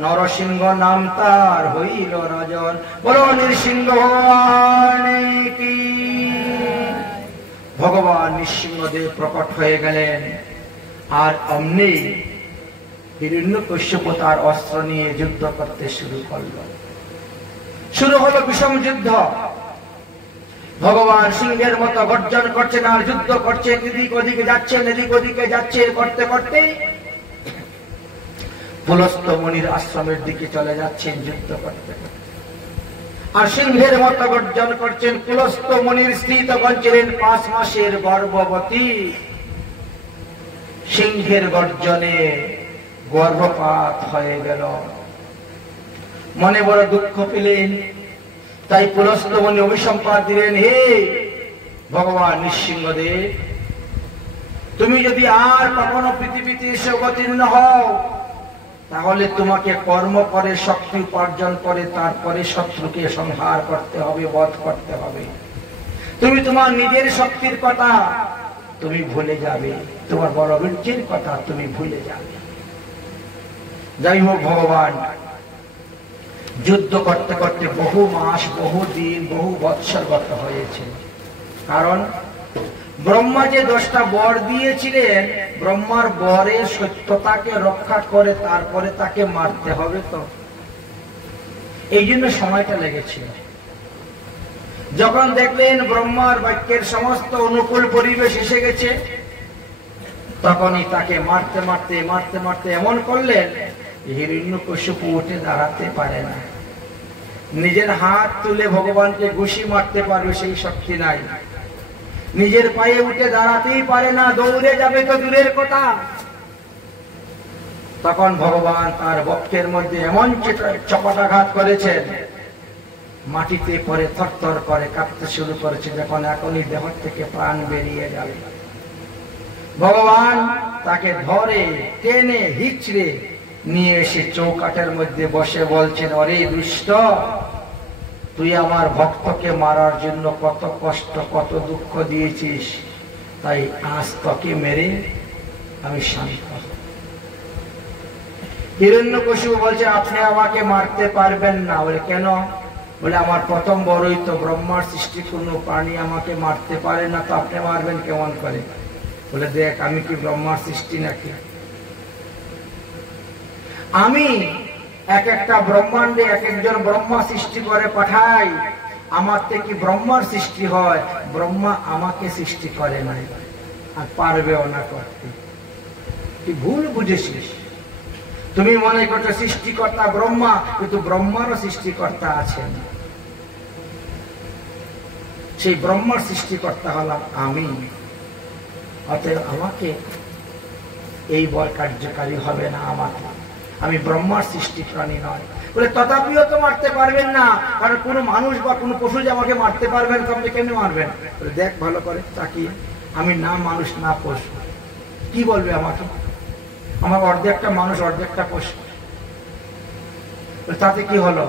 নরসিংহ নাম তার হইল রাজন। বলো নৃসিংহ ভগবান কি। ভগবান নৃসিংহদেব প্রকট হয়ে গেলেন, আর অমনি হিরণ্যকশ্যপ তার অস্ত্র নিয়ে যুদ্ধ করতে শুরু করল। শুরু হলো বিষম যুদ্ধ। ভগবান সিংহের মতো গর্জন করছেন আর যুদ্ধ করছেন, এদিক ওদিকে যাচ্ছেন, এদিক ওদিকে যাচ্ছে, করতে করতে পুলস্ত মুনির আশ্রমের দিকে চলে যাচ্ছেন যুদ্ধ করতে করতে। আর সিংহের মতো গর্জন করছেন। পুলস্ত মুনির স্ত্রী তখন ছিলেন 5 মাসের গর্ভবতী। সিংহের গর্জনে গর্ভপাত হয়ে গেল, মনে বড় দুঃখ পেলেন। তাই পুলস্ত মুনি অভিসম্পাদ দিলেন, হে ভগবান নৃসিংহদেব, তুমি যদি আর কখনো পৃথিবীতে এসে অবতীর্ণ হও, তাহলে তোমাকে কর্ম করে শক্তি উপার্জন করে তারপরে শত্রুকে সংহার করতে হবে, বধ করতে হবে। তুমি তোমার নিজের শক্তির কথা তুমি ভুলে যাবে, তোমার বড় বীর্যের কথা তুমি ভুলে যাবে। যাই হোক, ভগবান যুদ্ধ করতে করতে বহু মাস, বহু দিন, বহু বৎসর গত হয়েছে। কারণ ব্রহ্মা যে 10টা বর দিয়েছিলেন, ব্রহ্মার বরের সত্যতাকে রক্ষা করে তারপরে তাকে মারতে হবে, তো এই জন্য সময়টা লেগেছিল। যখন দেখলেন ব্রহ্মার বাক্যের সমস্ত অনুকূল পরিবেশ এসে গেছে, তখনই তাকে মারতে মারতে মারতে মারতে এমন করলেন হিরণ্যকশিপু উঠে দাঁড়াতে পারে না। নিজের হাত তুলে ভগবানকে ঘুষি মারতে পারবে সেই শক্তি নাই, নিজের পায়ে উঠে দাঁড়াতেই পারে না, দৌড়ে যাবে তো দূরের কথা। তখন ভগবান তার বক্ষের মধ্যে এমন চপাটাঘাত করেছেন, মাটিতে পরে থরথর করে কাঁপতে শুরু করেছে, যখন এখনই দেহ থেকে প্রাণ বেরিয়ে যাবে। ভগবান তাকে ধরে টেনে হিচড়ে নিয়ে এসে চৌকাঠের মধ্যে বসে বলছেন, অরে দুষ্ট, তুই আমার ভক্তকে মারার জন্য কত কষ্ট কত দুঃখ দিয়েছিস, তাই আজ তোকে মেরে আমি শান্ত। হিরণ্যকশিপু বলছে, আপনি আমাকে মারতে পারবেন না। বলে কেন? বলে আমার প্রথম বড়ই তো, ব্রহ্মার সৃষ্টি কোনো প্রাণী আমাকে মারতে পারে না, তো আপনি মারবেন কেমন করে? বলে দেখ, আমি কি ব্রহ্মার সৃষ্টি নাকি? আমি এক একটা ব্রহ্মাণ্ডে এক একজন ব্রহ্মা সৃষ্টি করে পাঠায়, আমার থেকে ব্রহ্মার সৃষ্টি হয়, ব্রহ্মা আমাকে সৃষ্টি করে নাই আর পারবেও না করতে। তুই ভুল বুঝেছিস। তুমি মনে করছো সৃষ্টিকর্তা ব্রহ্মা, কিন্তু ব্রহ্মারও সৃষ্টিকর্তা আছেন। সেই ব্রহ্মার সৃষ্টিকর্তা হলাম আমি। অতএব আমাকে এই বর কার্যকারী হবে না আমাকে, আমি ব্রহ্মার সৃষ্টি প্রাণী নয় বলে। তথাপিও তো মারতে পারবেন না, কারণ কোনো মানুষ বা কোনো পশু যে আমাকে মারতে পারবেন, তো আপনি কেমনি মারবেন? দেখ ভালো করে তাকিয়ে, আমি না মানুষ না পশু, কি বলবে আমাকে? আমার অর্ধেকটা মানুষ অর্ধেকটা পশু, তাতে কি হলো?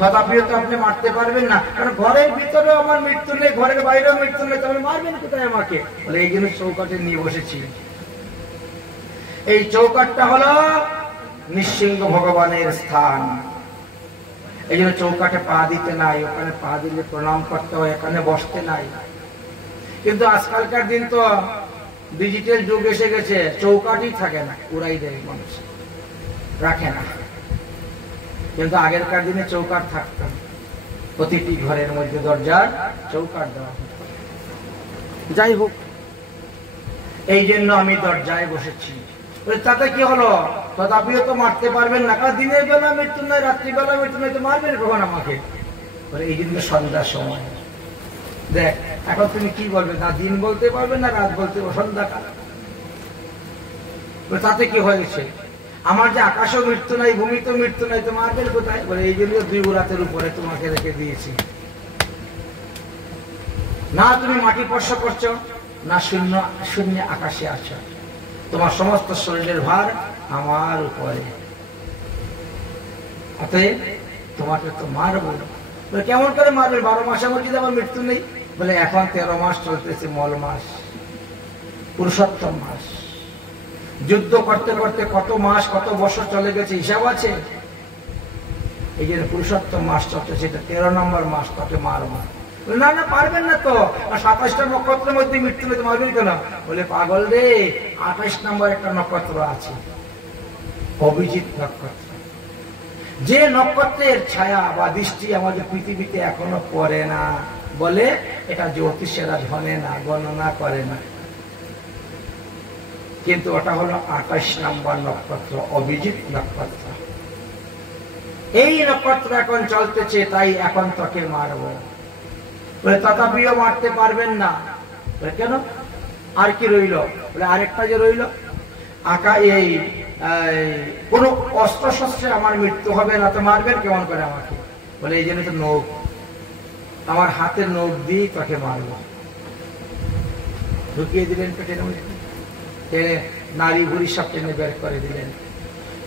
তথাপিও তো আপনি মারতে পারবেন না, কারণ ঘরের ভিতরেও আমার মৃত্যু নেই, ঘরের বাইরেও মৃত্যু নেই, তবে মারবেন কোথায় আমাকে? বলে এই জন্য চৌকাঠে নিয়ে বসেছি। এই চৌকাঠটা হলো নৃসিংহ ভগবানের স্থান। এই জন্য চৌকাঠে পা দিতে নাই, ওখানে পা দিলে প্রণাম করতে হয়, এখানে বসতে নাই। কিন্তু আজকালকার দিন তো ডিজিটাল যুগ এসে গেছে, চৌকাঠই থাকে না, উড়াই দেয় মানুষ, রাখে না। কিন্তু আগেরকার দিনে চৌকাঠ থাকতো, প্রতিটি ঘরের মধ্যে দরজার চৌকাঠ দেওয়া হতো। যাই হোক, এই জন্য আমি দরজায় বসেছি। তাতে কি হলো? তথাপিও তো মারতে পারবেন না, কারণ দিনের বেলা মৃত্যু নয়, রাত্রিবেলা মৃত্যু নয়, তো মারবেন কখন আমাকে? এই জন্য সন্ধ্যার সময়। দেখ এখন তুমি কি বলবে? না দিন বলতে পারবে না রাত বলতে পারবে, সন্ধ্যাকাল। তাতে কি হয়েছে? আমার যে আকাশও মৃত্যু নাই, ভূমিতে মৃত্যু নাই, তো মারবেন কোথায়? বলে এই জন্য দুই রাতের উপরে তোমাকে রেখে দিয়েছি। না তুমি মাটি স্পর্শ করছো, না শূন্য শূন্য আকাশে আছো, তোমার সমস্ত শরীরের ভার আমার উপরে। অতএব তোমাকে তো মারবো। কেমন করে মারবে? 12 মাসের মধ্যে আমার মৃত্যু নেই। বলে এখন 13 মাস চলতেছে, মল মাস, পুরুষোত্তম মাস। যুদ্ধ করতে করতে কত মাস কত বছর চলে গেছে হিসাব আছে। এই যে পুরুষোত্তম মাস চলতেছে, এটা 13 নম্বর মাস, তাকে মারবো। না না পারবেন না তো, 27টা নক্ষত্রের মধ্যে মৃত্যু নেই, মারবেন কেন? বলে পাগল রে, 28 নম্বর একটা নক্ষত্র আছে, অভিজিৎ নক্ষত্র। যে নক্ষত্রের ছায়া বা দৃষ্টি আমাদের পৃথিবীতে এখনো পড়ে না, বলে এটা জ্যোতিষেরা ধনে না, গণনা করে না। কিন্তু ওটা হলো 28 নম্বর নক্ষত্র, অভিজিৎ নক্ষত্র। এই নক্ষত্র এখন চলতেছে, তাই এখন তোকে মারবো। বলে তথাপিও মারতে পারবেন না। বলে কেন? আর কি রইল? বলে আরেকটা যে রইল, এই কোন অস্ত্র শস্ত্রে আমার মৃত্যু হবে না, তো মারবেন কেমন করে আমাকে? বলে এই জন্য তো নখ, আমার হাতের নখ দিয়ে তাকে মারব। ঢুকিয়ে দিলেন পেটের মধ্যে, টেনে নারী ভুড়ি সব টেনে বের করে দিলেন।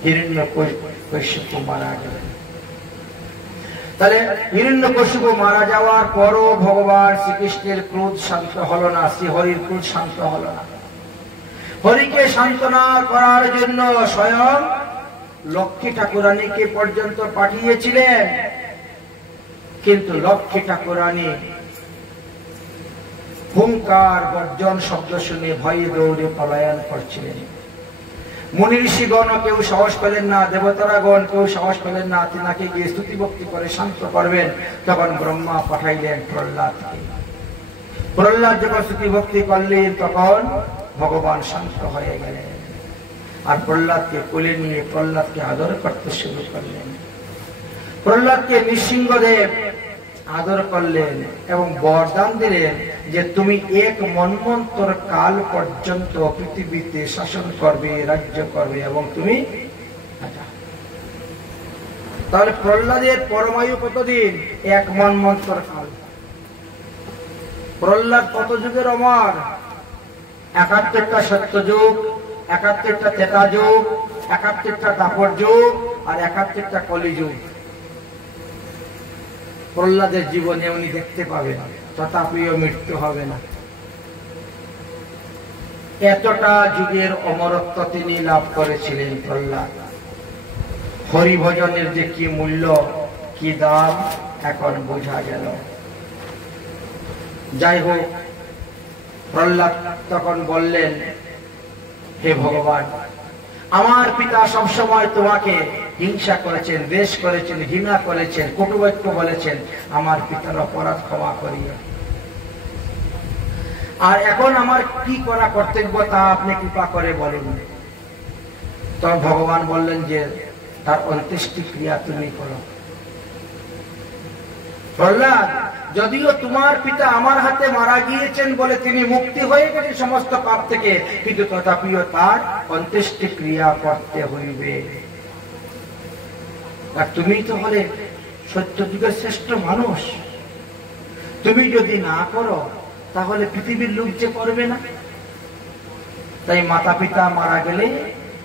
হিরণ্যকশিপু মারা গেলেন। তাহলে হিরণ্যকশিপু মারা যাওয়ার পরও ভগবান শ্রীকৃষ্ণের ক্রোধ শান্ত হলো না, শ্রীহরির ক্রোধ শান্ত হলো না। হরিকে সান্ত্বনা করার জন্য স্বয়ং লক্ষ্মী ঠাকুরানীকে পর্যন্ত পাঠিয়েছিলেন, কিন্তু লক্ষ্মী ঠাকুরানী হুঙ্কার গর্জন শব্দ শুনে ভয়ে দৌড়ে পলায়ন করছিলেন। মুনি ঋষিগণ কেউ সাহস পেলেন না, দেবতারাগণ কেউ সাহস পেলেন না তিনাকে গিয়ে স্তুতি ভক্তি করে শান্ত করবেন। তখন ব্রহ্মা পাঠাইলেন প্রহ্লাদকে। প্রহ্লাদ যখন স্তুতি ভক্তি করলেন, তখন ভগবান শান্ত হয়ে গেলেন। আর প্রহ্লাদকে কোলে নিয়ে প্রহ্লাদকে আদর করতে শুরু করলেন। প্রহ্লাদকে নৃসিংহদেব আদর করলেন এবং বরদান দিলেন যে তুমি 1 মন্বন্তর কাল পর্যন্ত পৃথিবীতে শাসন করবে, রাজ্য করবে এবং তুমি। তাহলে প্রহ্লাদের পরমায়ু কতদিন? 1 মন্বন্তর কাল। প্রহ্লাদ কত যুগের অমর? 71টা সত্যযুগ, 71টা ত্রেতা যুগ, 71টা দাপর যুগ আর 71টা কলিযুগ। প্রহ্লাদের জীবনে উনি দেখতে পাবেন, তথাপিও মৃত্যু হবে না। এতটা যুগের অমরত্ব তিনি লাভ করেছিলেন প্রহ্লাদ। হরিভজনের যে কি মূল্য, কি দাম এখন বোঝা গেল। যাই হোক, প্রহ্লাদ তখন বললেন, হে ভগবান, আমার পিতা সবসময় তোমাকে হিংসা করেছেন, দ্বেষ করেছেন, ঘৃণা করেছেন, কটুবাক্য বলেছেন, আমার পিতার অপরাধ ক্ষমা করিয়া। আর এখন আমার কি করা কর্তব্য তা আপনি কৃপা করে বলুন। তখন ভগবান বললেন যে তার অন্ত্যেষ্টি ক্রিয়া তুমি করো। প্রহ্লাদ, যদিও তোমার পিতা আমার হাতে মারা গিয়েছেন বলে তিনি মুক্তি হয়ে গেছেন সমস্ত পাপ থেকে, কিন্তু তথাপিও তার অন্ত্যেষ্টি ক্রিয়া করতে হইবে। আর তুমি তো হলে সত্য যুগের শ্রেষ্ঠ মানুষ, তুমি যদি না করো তাহলে পৃথিবীর লোক যে করবে না। তাই মাতা পিতা মারা গেলে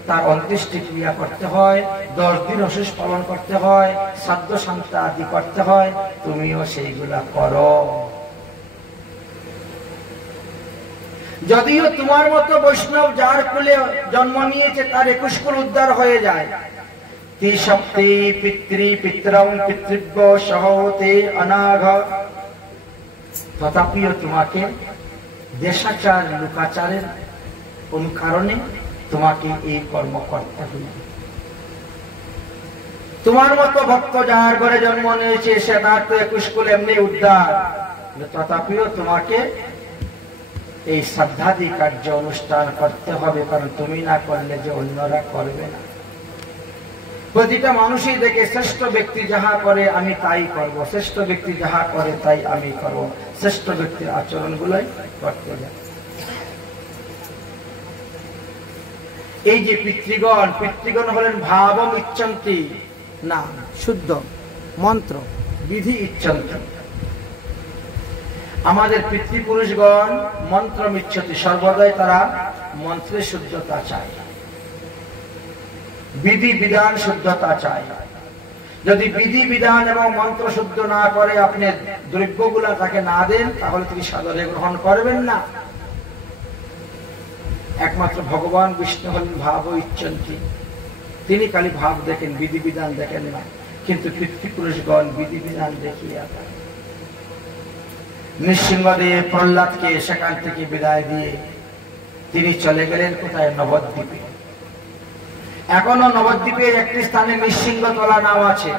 তার অন্ত্যেষ্টি ক্রিয়া করতে হয়, 10 দিন অশেষ পালন করতে হয়, শ্রাদ্ধ শান্তি আদি করতে হয়, তুমিও সেইগুলা করো। যদিও তোমার মতো বৈষ্ণব যার কুলে জন্ম নিয়েছে তার 21 কুল উদ্ধার হয়ে যায়, ত্রিশক্তি পিতৃ পিতরং পিতৃব্য সহতে অনাঘ, তথাপিও তোমাকে দেশাচার লোকাচারের অনুকারণে তোমাকে এই কর্ম করতে হইবে। তোমার মতো ভক্ত যার ঘরে জন্ম নিয়েছে সে তার তো 21 কুল এমনি উদ্ধার, তথাপিও তোমাকে এই শ্রদ্ধাদি কার্য অনুষ্ঠান করতে হবে, কারণ তুমি না করলে যে অন্যরা করবে না। প্রতিটা মানুষই দেখে শ্রেষ্ঠ ব্যক্তি যাহা করে আমি তাই করব, শ্রেষ্ঠ ব্যক্তি যাহা করে তাই আমি করব, শ্রেষ্ঠ ব্যক্তির আচরণ গুলাই করতে যায়। এই যে পিতৃগণ, পিতৃগণ হলেন ভাবম ইচ্ছন্তি, না শুদ্ধ মন্ত্র বিধি ইচ্ছন্তি। আমাদের পিতৃপুরুষগণ মন্ত্র ইচ্ছতি, সর্বদাই তারা মন্ত্রের শুদ্ধতা চায়, বিধি বিধান শুদ্ধতা চায়। যদি বিধি বিধান এবং মন্ত্র শুদ্ধ না করে আপনি দ্রব্যগুলা তাকে না দেন, তাহলে তিনি সাদরে গ্রহণ করবেন না। একমাত্র ভগবান বিষ্ণু হলেন ভাব ইচ্ছন্তি, তিনি খালি ভাব দেখেন, বিধি বিধান দেখেন না। কিন্তু পিতৃপুরুষগণ বিধি বিধান দেখিয়া থাকেন। নৃসিংহদেব প্রহ্লাদকে সেখান থেকে বিদায় দিয়ে তিনি চলে গেলেন কোথায়? নবদ্বীপে। এখনো নবদ্বীপের একটি স্থানে নৃসিংহতলা নাম আছে।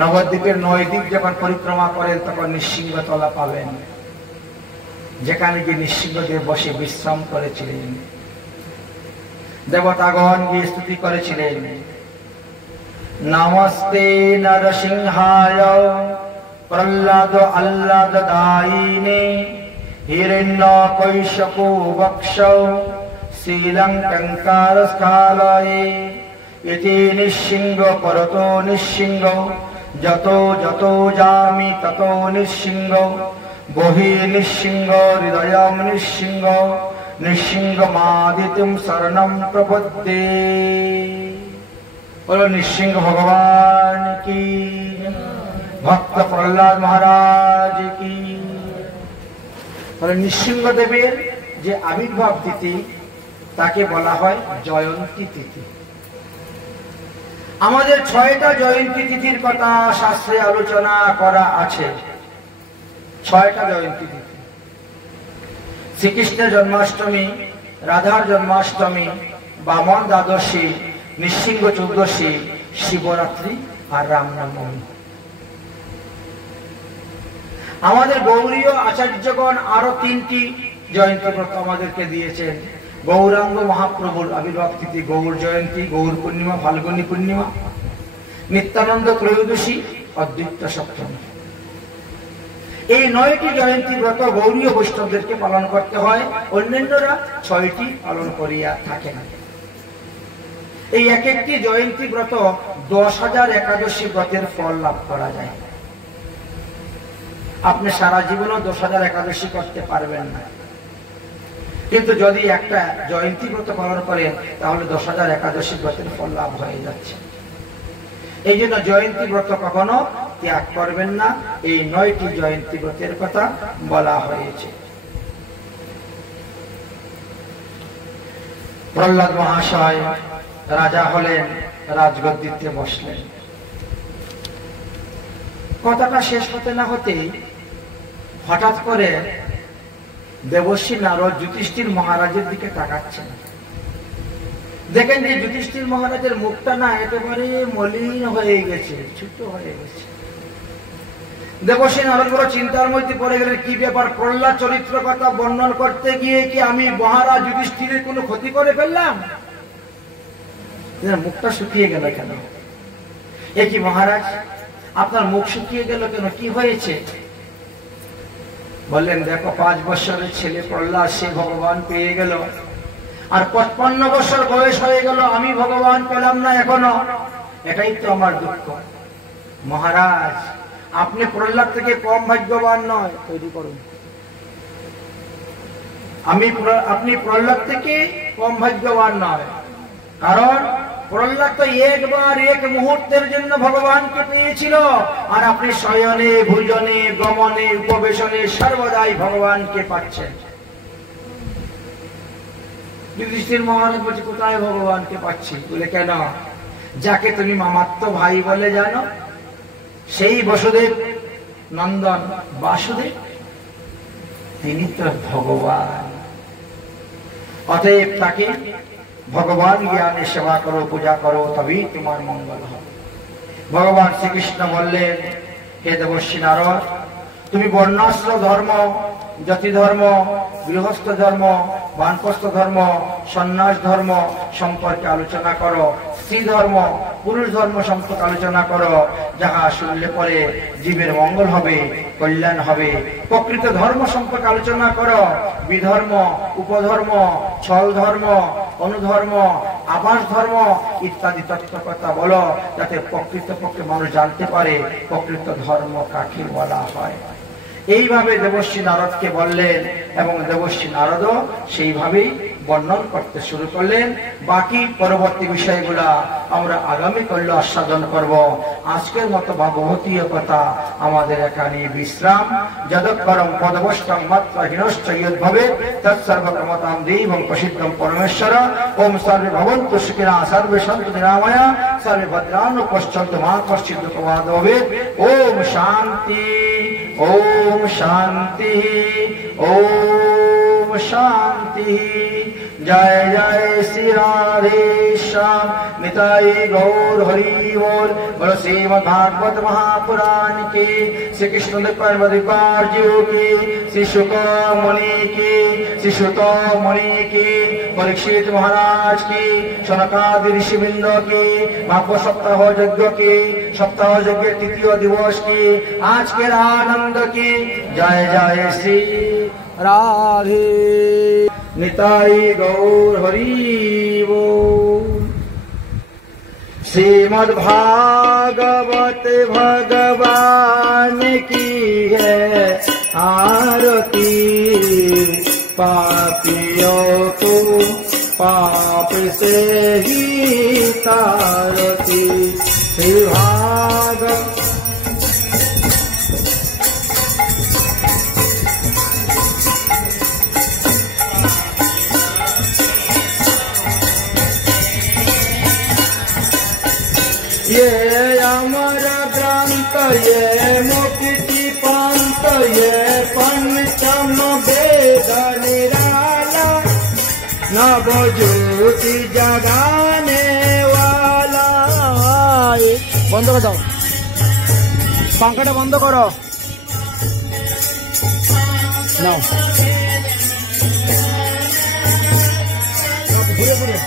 নবদ্বীপের 9 দ্বীপ যখন পরিক্রমা করেন তখন নৃসিংহতলা পাবেন, যেখানে গিয়ে নৃসিংহদেব বসে বিশ্রাম করেছিলেন। দেবতাগণ গিয়ে স্তুতি করেছিলেন, নমস্তে নরসিংহায় প্রহ্লাদ আহ্লাদ দায়িনে হিরণ্য কৈশকো বক্ষ শীলং টঙ্কার স্কালয়ে ইতি নৃসিংহ পরতো নৃসিংহ যত যত যামি তত নৃসিংহ বহি নৃসিংহ হৃদয়ম নৃসিংহ নৃসিংহ মাদিতুম শরণম প্রপদ্যে। বলো নৃসিংহ ভগবান কি, ভক্ত প্রহ্লাদ মহারাজ কি। নৃসিংহদেবের যে আবির্ভাব তিথি তাকে বলা হয় জয়ন্তী তিথি। আমাদের 6টা জয়ন্তী তিথির কথা শাস্ত্রে আলোচনা করা আছে। 6টা জয়ন্তী তিথি: শ্রীকৃষ্ণের জন্মাষ্টমী, রাধার জন্মাষ্টমী, বামন দ্বাদশী, নৃসিংহ চতুর্দশী, শিবরাত্রি আর রামনবমী। আমাদের গৌরীয় আচার্যগণ আরো 3টি জয়ন্তী ব্রত আমাদেরকে দিয়েছেন। গৌরাঙ্গ মহাপ্রভুর আবির্ভাব তিথি গৌর জয়ন্তী, গৌর পূর্ণিমা, ফাল্গুনী পূর্ণিমা, নিত্যানন্দ ত্রয়োদশী, অদ্বৈত সপ্তমী। এই 9টি জয়ন্তী ব্রত গৌরীয় বৈষ্ণবদেরকে পালন করতে হয়, অন্যান্যরা 6টি পালন করিয়া থাকেন। এই এক একটি জয়ন্তী ব্রত 10,000 একাদশী ব্রতের ফল লাভ করা যায়। আপনি সারা জীবনও 10,000 একাদশী করতে পারবেন না, কিন্তু যদি একটা জয়ন্তী ব্রত পালন করেন তাহলে 10,000 একাদশী ব্রতের ফল লাভ হয়ে যাচ্ছে। এই জন্য জয়ন্তী ব্রত কখনো ত্যাগ করবেন না। এই 9টি জয়ন্তী ব্রতের কথা বলা হয়েছে। প্রহ্লাদ মহাশয় রাজা হলেন, রাজগদ্দিতে বসলেন। কথাটা শেষ হতে না হতেই হঠাৎ করে দেবর্ষি নারদ যুধিষ্ঠির মহারাজের দিকে তাকাচ্ছেন। দেখেন যে যুধিষ্ঠির মহারাজের মুখটা না একেবারে মলিন হয়ে গেছে, ছোট হয়ে গেছে। দেবশ্রী নারদ বড় চিন্তার মধ্যে পড়ে গেলেন, কি ব্যাপার, প্রহ্লাদ চরিত্র কথা বর্ণন করতে গিয়ে কি আমি মহারাজ যুধিষ্ঠিরের কোনো ক্ষতি করে ফেললাম? মুখটা শুকিয়ে গেল কেন? এ কি মহারাজ, আপনার মুখ শুকিয়ে গেল কেন, কি হয়েছে? বললেন, দেখো 5 বছরের ছেলে প্রহ্লাদ সে ভগবান পেয়ে গেল, আর 55 বছর বয়স হয়ে গেল আমি ভগবান পেলাম না এখনো, এটাই তো আমার দুঃখ। মহারাজ, আপনি প্রহ্লাদ থেকে কম ভাগ্যবান নয়, তৈরি করুন। আপনি প্রহ্লাদ থেকে কম ভাগ্যবান নয়, কারণ প্রহ্লাদ তো একবার এক মুহূর্তের জন্য ভগবানকে পেয়েছিল, আর আপনি শয়নে ভোজনে গমনে উপবেশনে সর্বদাই ভগবানকে পাচ্ছেন। যুধিষ্ঠির মহারাজ বলছে, কোথায় ভগবানকে পাচ্ছি? বলে, কেন? যাকে তুমি মামাত্ম ভাই বলে জানো, সেই বসুদেব নন্দন বাসুদেব, তিনি তো ভগবান। অতএব তাকে ভগবান জ্ঞানে সেবা করো, পূজা করো, তবেই তোমার মঙ্গল হবে। ভগবান শ্রীকৃষ্ণ বললেন, হে দেবর্ষি নারদ, তুমি বর্ণাশ্রম ধর্ম, জাতি ধর্ম, গৃহস্থ ধর্ম, বানপ্রস্থ ধর্ম, সন্ন্যাস ধর্ম সম্পর্কে আলোচনা করো, স্ত্রী ধর্ম, পুরুষ ধর্ম সম্পর্কে আলোচনা করো, যাহা শুনলে পরে জীবের মঙ্গল হবে, কল্যাণ হবে। প্রকৃত ধর্ম সম্পর্কে আলোচনা করো, বিধর্ম, উপধর্ম, ছল ধর্ম, অনুধর্ম, আবাস ধর্ম ইত্যাদি তত্ত্ব কথা বলো, যাতে প্রকৃতপক্ষে মানুষ জানতে পারে প্রকৃত ধর্ম কাকে বলা হয়। এইভাবে দেবর্ষি নারদকে বললেন, এবং দেবর্ষি নারদও সেইভাবেই বর্ণন করতে শুরু করলেন। বাকি পরবর্তী বিষয়গুলা আমরা আগামী কালে আস্বাদন করব। আজকের মতো ভাগবতীয় কথা আমাদের এখানে বিশ্রাম। যদক্ষরম পদবষ্টম মাত্রা হীনশ্চ ইয়দ্ভবে তৎসর্বক্রমতাম দেবং প্রসিদ্ধম পরমেশ্বর। ওম সর্বে ভবন্তু সুখিনা সর্বে সন্তু নিরাময়া সর্বে ভদ্রাণু পশ্যন্তু মা কশ্চিৎ দুঃখভাগ ভবেৎ। ওম শান্তি, ओम शांति, ओम शांति। जय जय श्री राधे श्याम निताई गौर हरि बोल। बोलो श्रीमद् भागवत महापुराण की, श्री कृष्ण जी की, श्री शुक मुनि की, श्री सुत मुनि की, परीक्षित महाराज की, शौनकादि ऋषिवृंद की, भागवत सप्ताह यज्ञ की, सप्ताह यज्ञ तृतीय दिवस की, आज के आनंद की। जय जय श्री राधे निताई गौर हरि बोल। श्रीमद् भागवत भगवान की है आरती, पापियों को पाप से ही तारती। श्री भागवत ये अमर ग्रंथ, ये मुक्ति पंथ, ये पंचम वेद निराला, नव ज्योति जगाने वाला। बंद कर दो, पंखा बंद करो ना, घुरे घुरे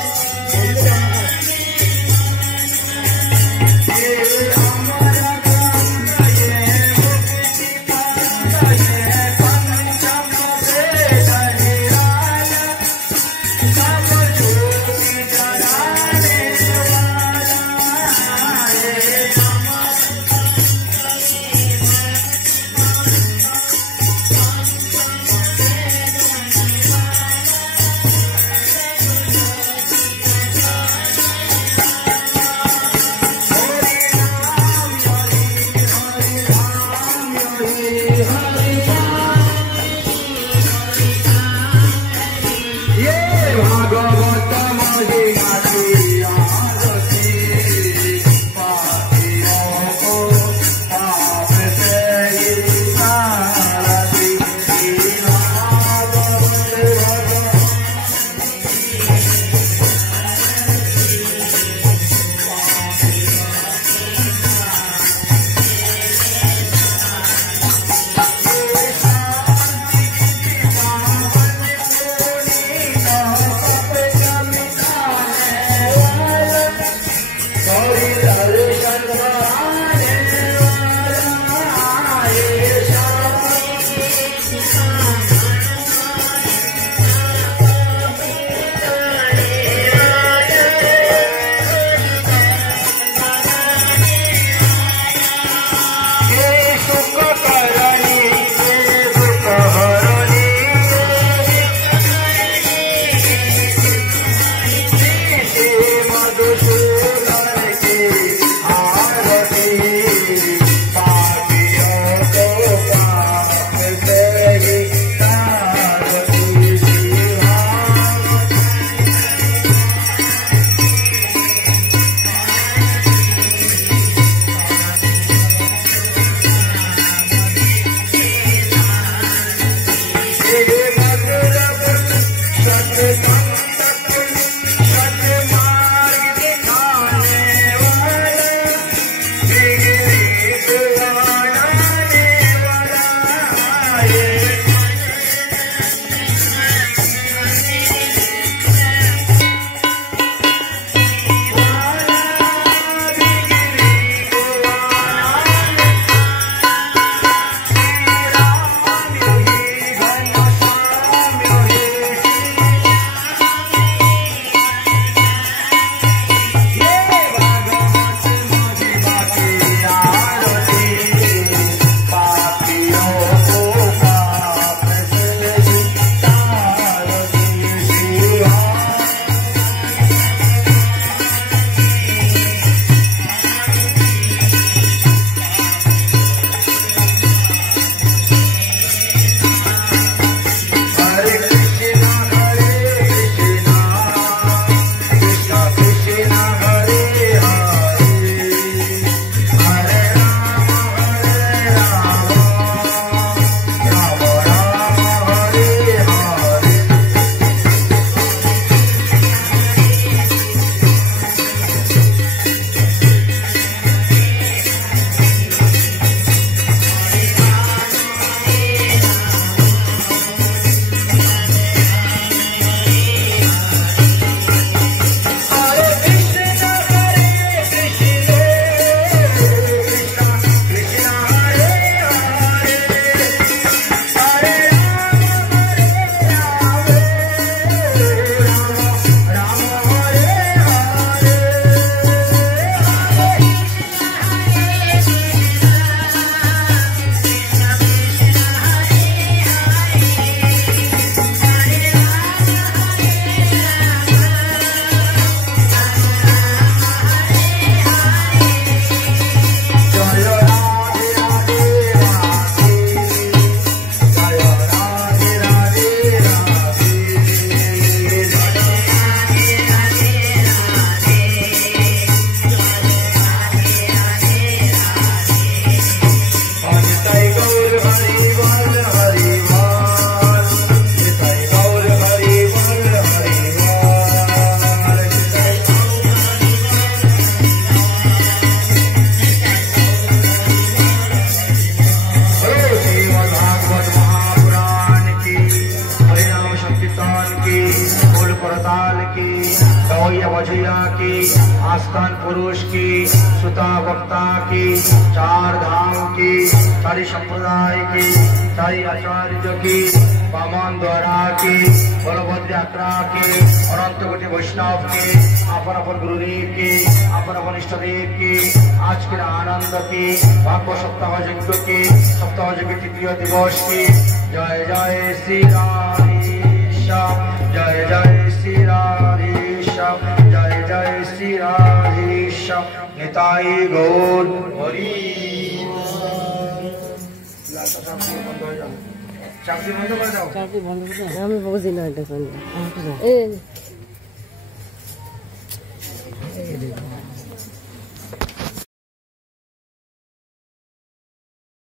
आस्थान पुरुष की, सुता वक्ता की, चार धाम की, सारी संप्रदाय की, सारी आचार्य की, वामन द्वारा की, बलभद्र यात्रा की, अनंत कोटि वैष्णव की, अपन अपन गुरुदेव की, अपन अपन इष्ट देव की, आज के आनंद की, भागवत सप्ताह यज्ञ की, सप्ताह यज्ञ तृतीय दिवस की। जय जय श्री राधेश्याम, जय जय श्री राधेश्याम, जय जय श्री राधेश्याम। निताई गौर हरि। চাকরি বন্ধ করে দাও, চাকরি বন্ধ করে দাও। আমি বুঝি না এটা কোন। এই